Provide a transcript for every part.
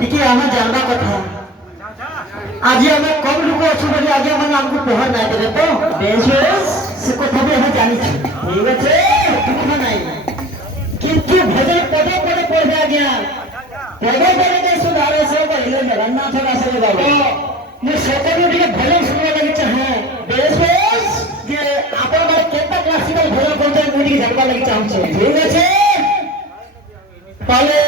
ଟିକେ ଆମେ ଜାଣବା କଥା ଆଜି ଆମେ କମ ଲୋକ ଅଛୁ ବୋଲି ଆଜି ଆମେ ଆମକୁ ପହର ନାଇଁ ଦେଲେ ତ ବେଶ ବେଶ ସେ କଥା ବି ଆମେ ଜାଣିଛୁ ଠିକ ଅଛି ଦୁଃଖ ନାହିଁ କିନ୍ତୁ ଭଜନ ପଦେ ପଦେ ପଢିବେ ଆଜ୍ଞା ପଦେ ପଦେ ସୁଧାର ସେ କହିଲେ ଜଗନ୍ନାଥ ଦାସ ବାବୁ ମୁଁ ସକାଳୁ ଟିକେ ଭଜନ ଶୁଣିବା ଲାଗି ଚାହେଁ ବେଶ ବେଶ ଯେ ଆପଣଙ୍କର କେତେ କ୍ଲାସିକାଲ ଭଜନ କରୁଛନ୍ତି ମୁଁ ଟିକେ ଜାଣିବା ଲାଗି ଚାହୁଁଛି ଠିକ ଅଛି ତାହେଲେ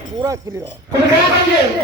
पूरा क्लियर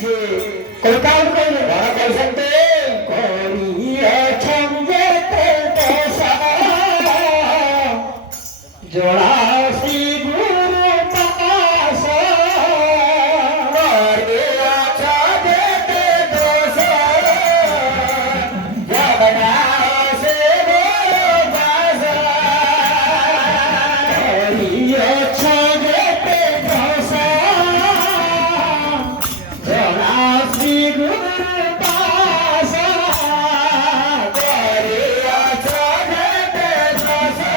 যে কলকাতা কইলে বড় কইছতে করিয়ে ছন্দে তে দশা জোড়া শ্রী গুরু পাশ করে আছা দেতে দশা জগনা সে বাসা করিয়ে ছন্দে তে দশা জোড়া শ্রী গুরু পাশ করে আছা দেতে দশা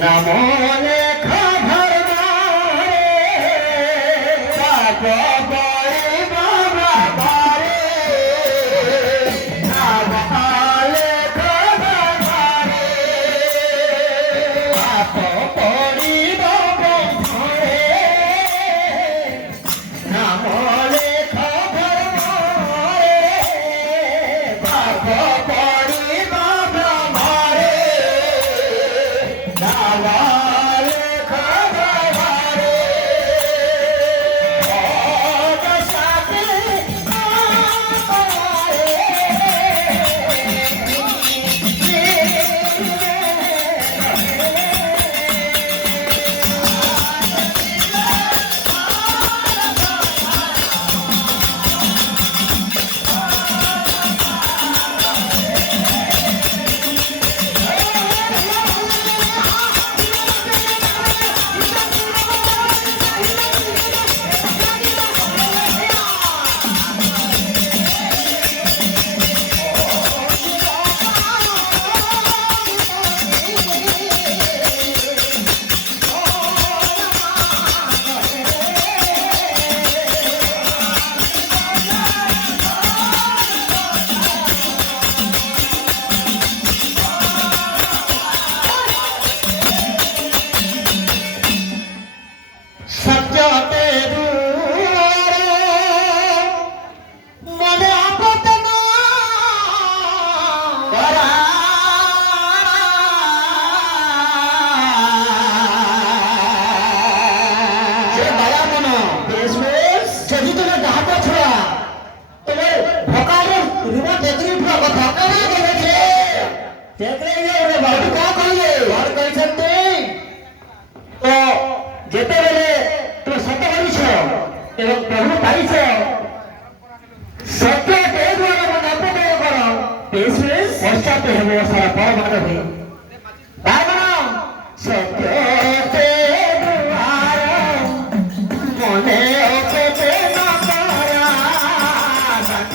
নমো লেখা ধর্মারে পাপ বড়ে বাবা বারে নমো লেখা ধর্মারে পাপ বড়ে বাবা বারে নমো লেখা ধর্মারে পাপ বড়ে বাবা বারে সত্যতে মনে আপত না করা যে দয়া মন বেশ বেশ যদি তুমি ডাহাত ছোড়া তোমার ভকারে রিমা তেতরি পুরা কথা কেনা দেখেছে তেতরি ওরে বাড়ি কা কইলে ঘর কইছতে তো যেতেবেলে তুমি সত্য করিছ এবং প্রভু পাইছ সত্য দ্বারা মনে অপব্যয় কর বেশ বেশ পশ্চাৎ ହେବ সারা পরমাণ হয়ে তার মানে সত্য মনে অপব্যয় না করা সত্য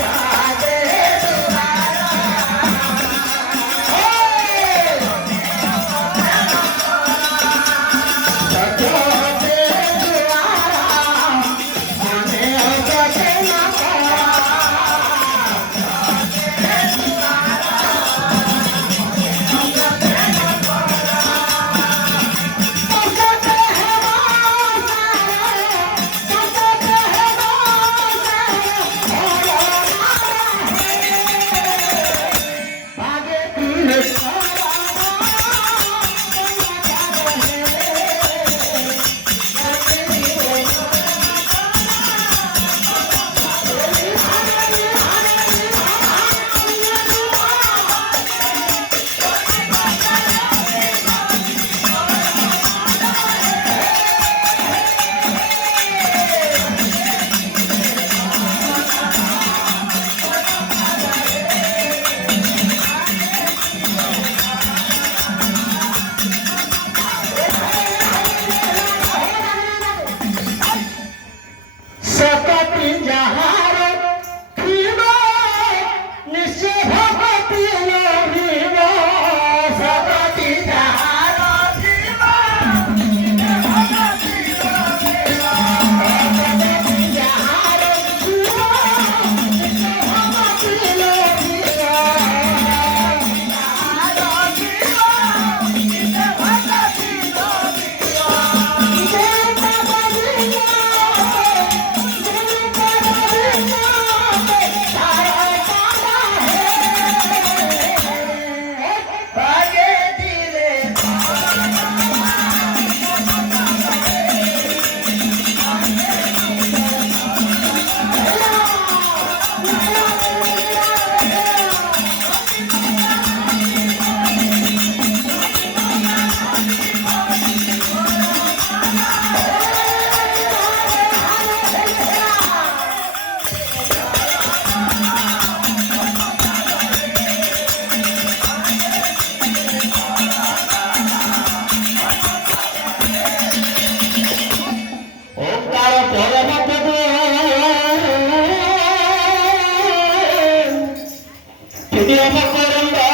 নিয়ম করবা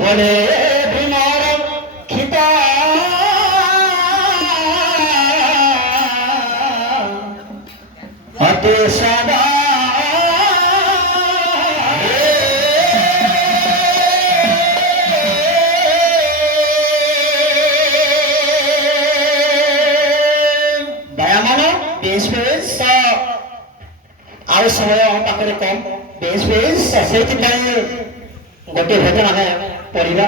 বলে বিমার খিতা অতে সদা ଆଉ ସମୟ ଆମ ପାଖରେ କମ୍ ବେଶ ସେଇଥିପାଇଁ ଗୋଟିଏ ଭଜନ ଆମେ ପଢିବା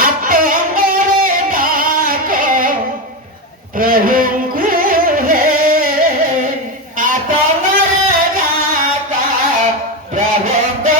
ଆପଣରେ ଡାକ ପ୍ରଭୁଙ୍କୁ ହେ ଆପଣରେ ଡାକ ପ୍ରଭୁଙ୍କୁ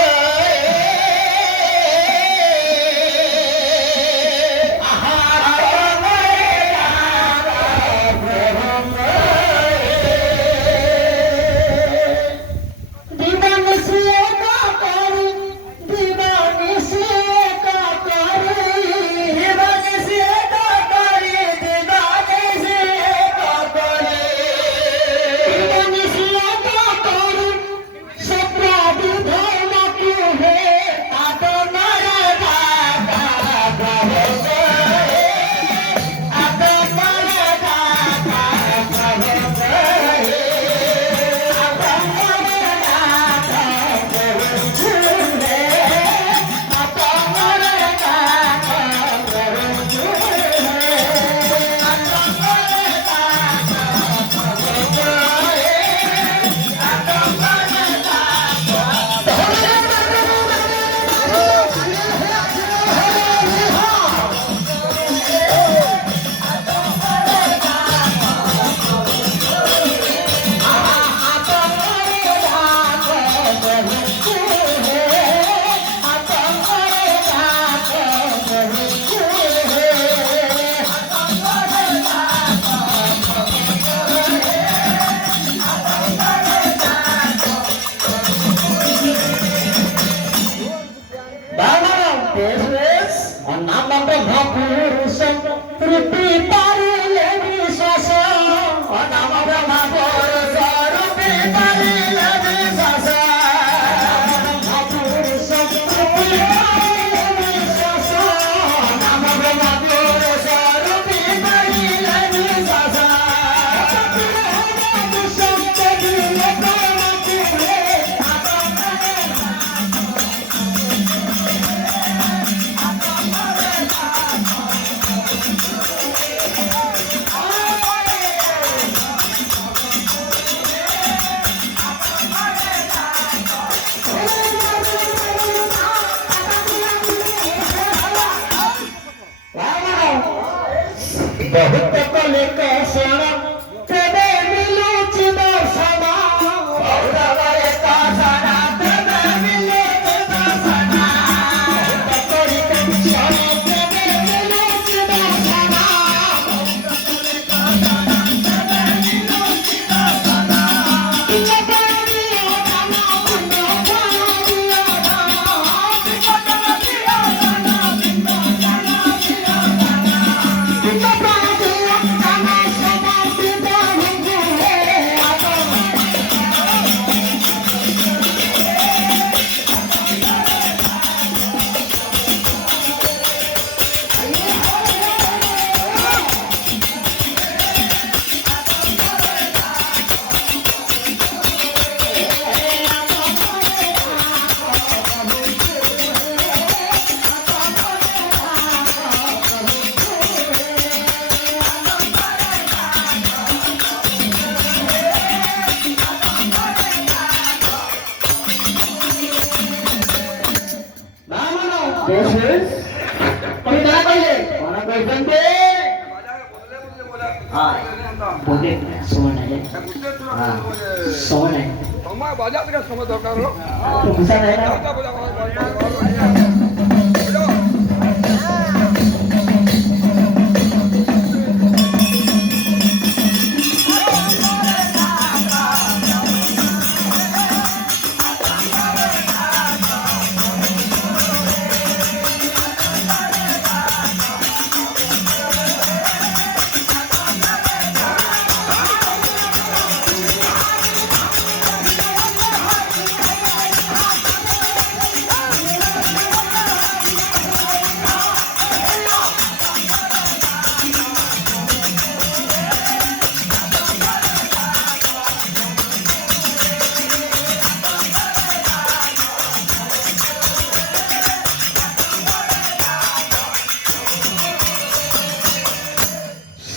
बहुत कले कैसन तेरे मिलूची दर्शना बहुत बड़े कासना तेरे मिलूची दर्शना बहुत कले कैसन तेरे मिलूची दर्शना बहुत कले कासना तेरे मिलूची दर्शना इन्हें दिया दाना इन्हें दिया दाना इन्हें दिया दाना बोले समझ नहीं हाँ समझ नहीं हमारे बाजार का समझ दरकार हो तो गुस्सा नहीं ना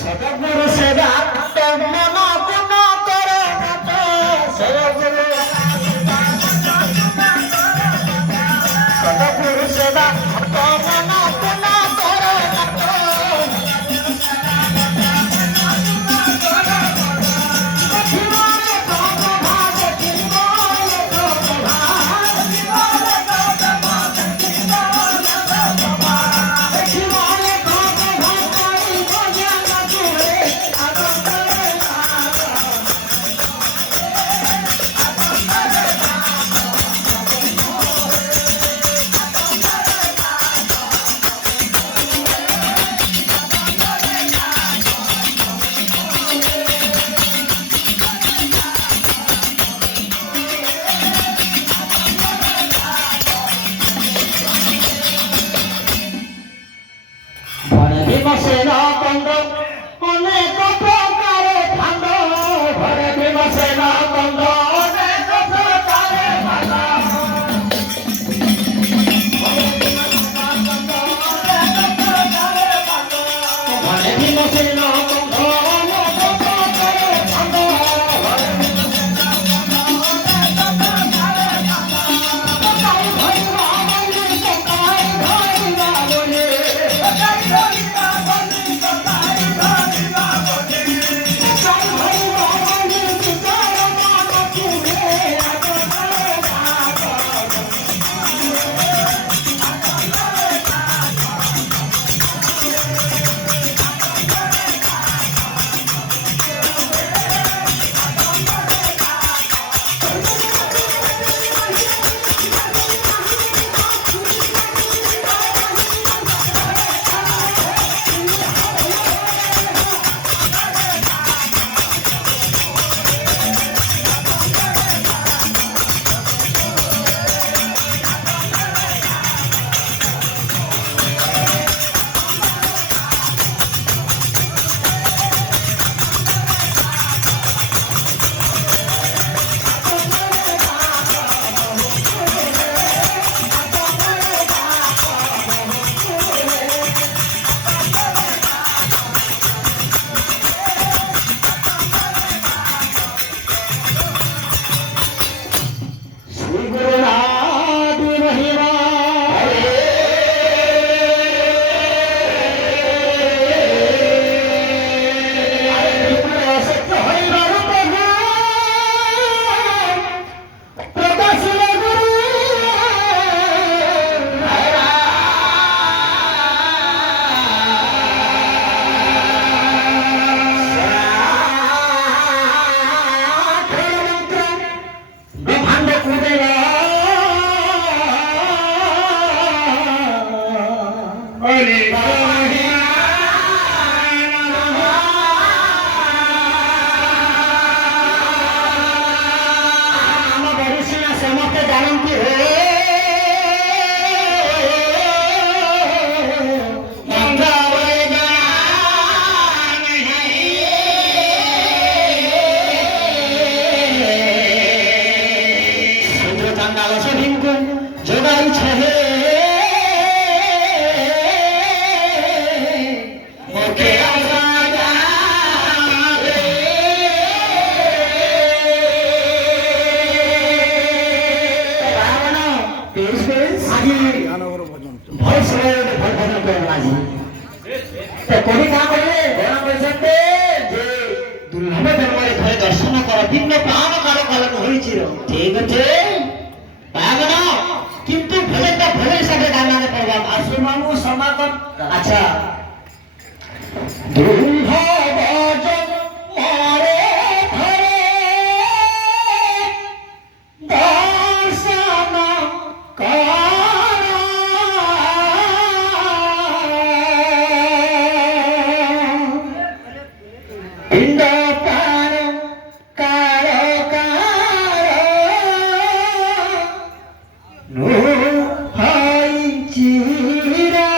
সদগুরু সেবা তো মন গুণ করে না তো সদগুরু সেবা তো মন গুণ করে না তো ভীমসেন বন্ধ অনেক প্রকারে ভাঙ ঘরে ভীমসেন বন্ধ অনেক প্রকারে ভাঙ ঘরে ভীমসেন বন্ধ অনেক প্রকারে ভাঙ কবি না বলে বড় বৈশাখে যে দুর্লভ জন্মরে ঘরে দর্শন কর ভিন্ন প্রাণ কারো কারণ হয়েছিল ঠিক আছে পাগল কিন্তু ভোলেটা ভোলের সাথে গানে পড়বা আসু মামু সমাগম আচ্ছা দুর্লভ জন্মরে ঘরে দর্শন কর চিরা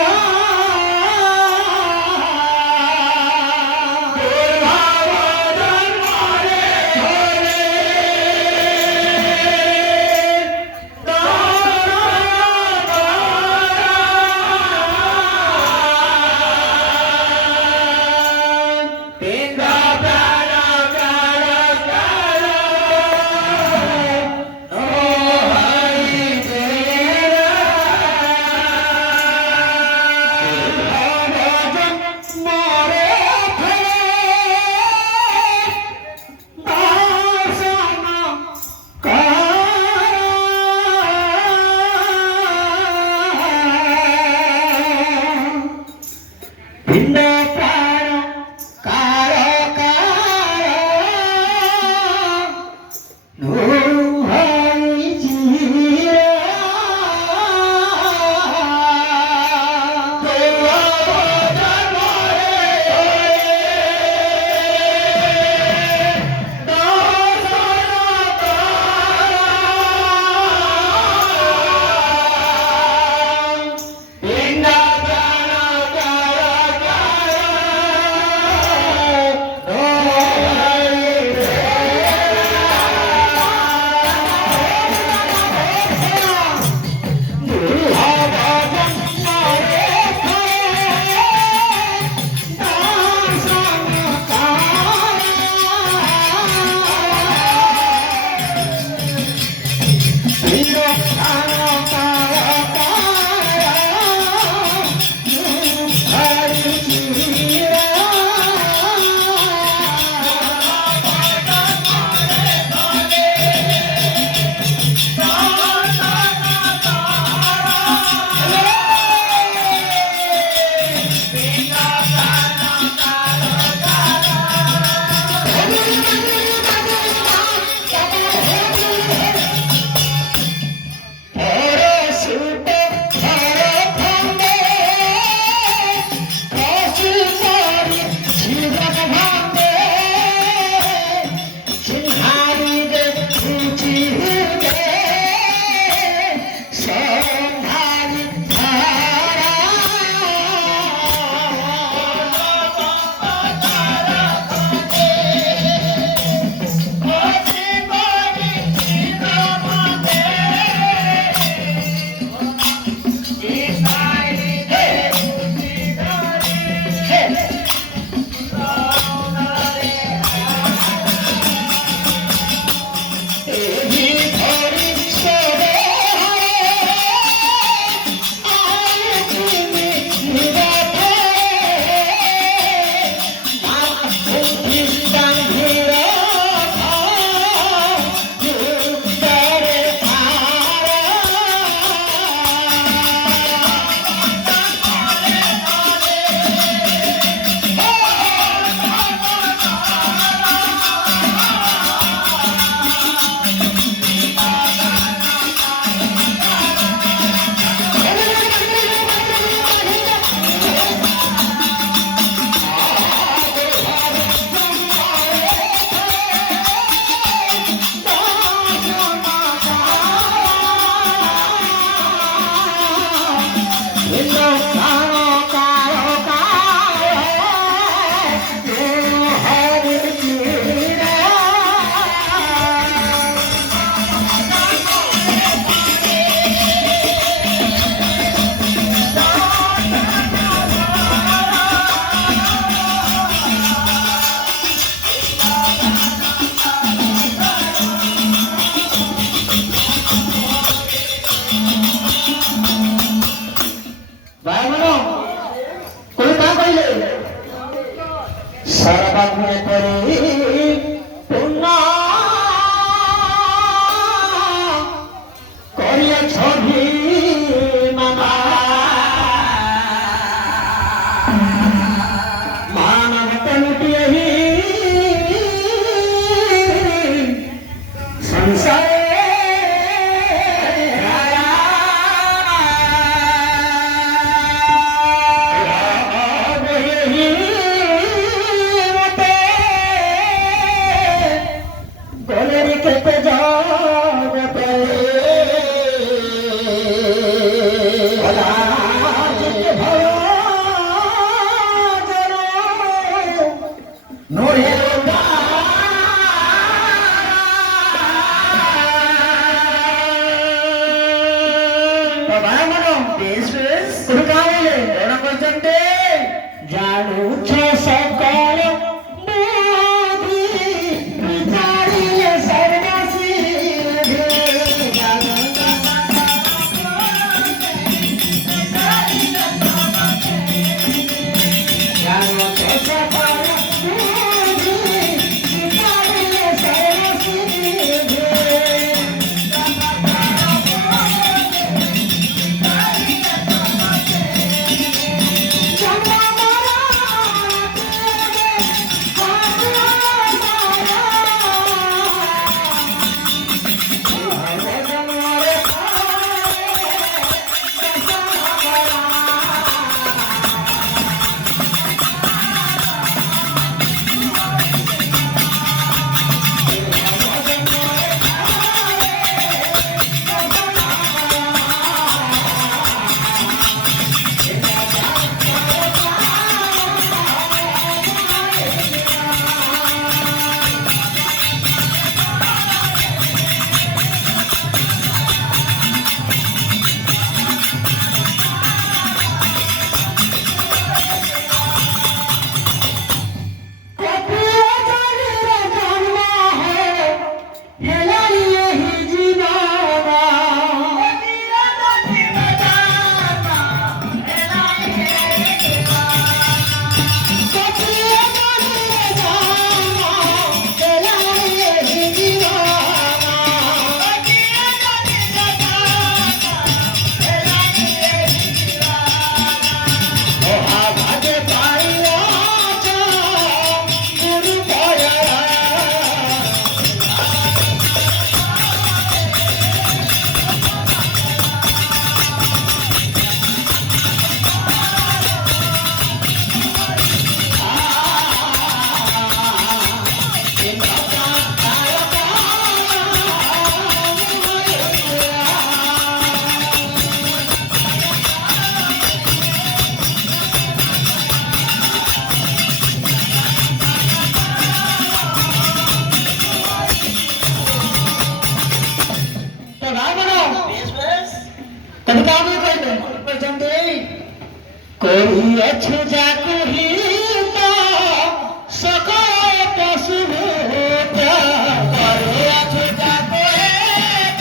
সর্বাগুণে করে পূর্ণ করিয়া ছবি মামা মানবত লুটিয়ে সংসার জানুছ সকল করিয়াছে যা কহিত সকল পশু করিয়াছে যা কহিত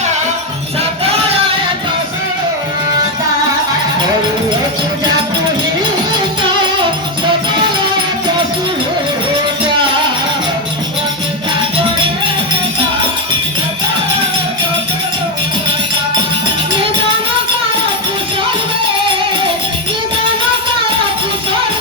সকল পশু করিয়াছে যা কহিত সকল পশু নিদান কর কুশল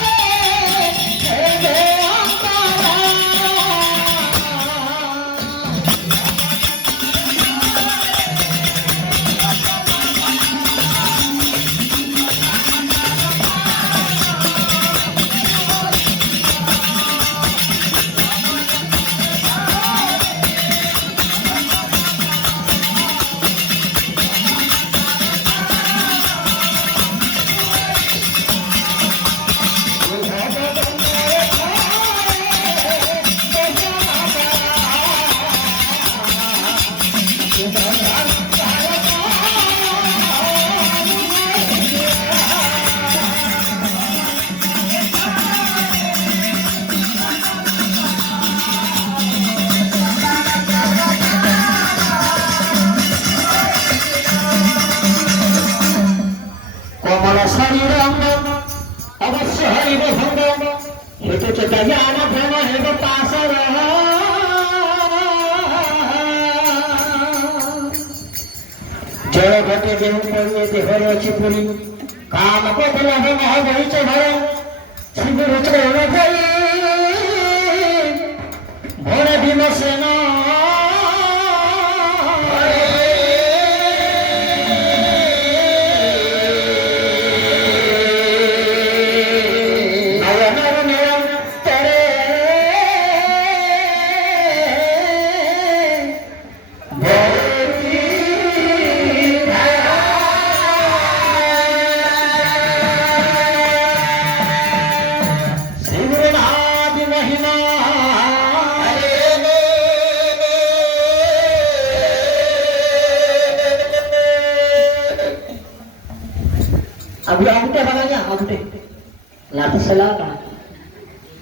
ବାଟେ ଦେଉ ପଡ଼ିଲେ ଦେହରେ ଅଛି ପୁରୀ କାମ କଥିଲା ମହ ବହିଛ ଘର ଶିବିର ଚରଣ ଭଳି ଭଣ ଭୀମସେନ ନୟନରୁ ନିରନ୍ତରେ श्रीगुरुनाथ महिमा अभी आगुटे बनाया आगुटे लाते सलाह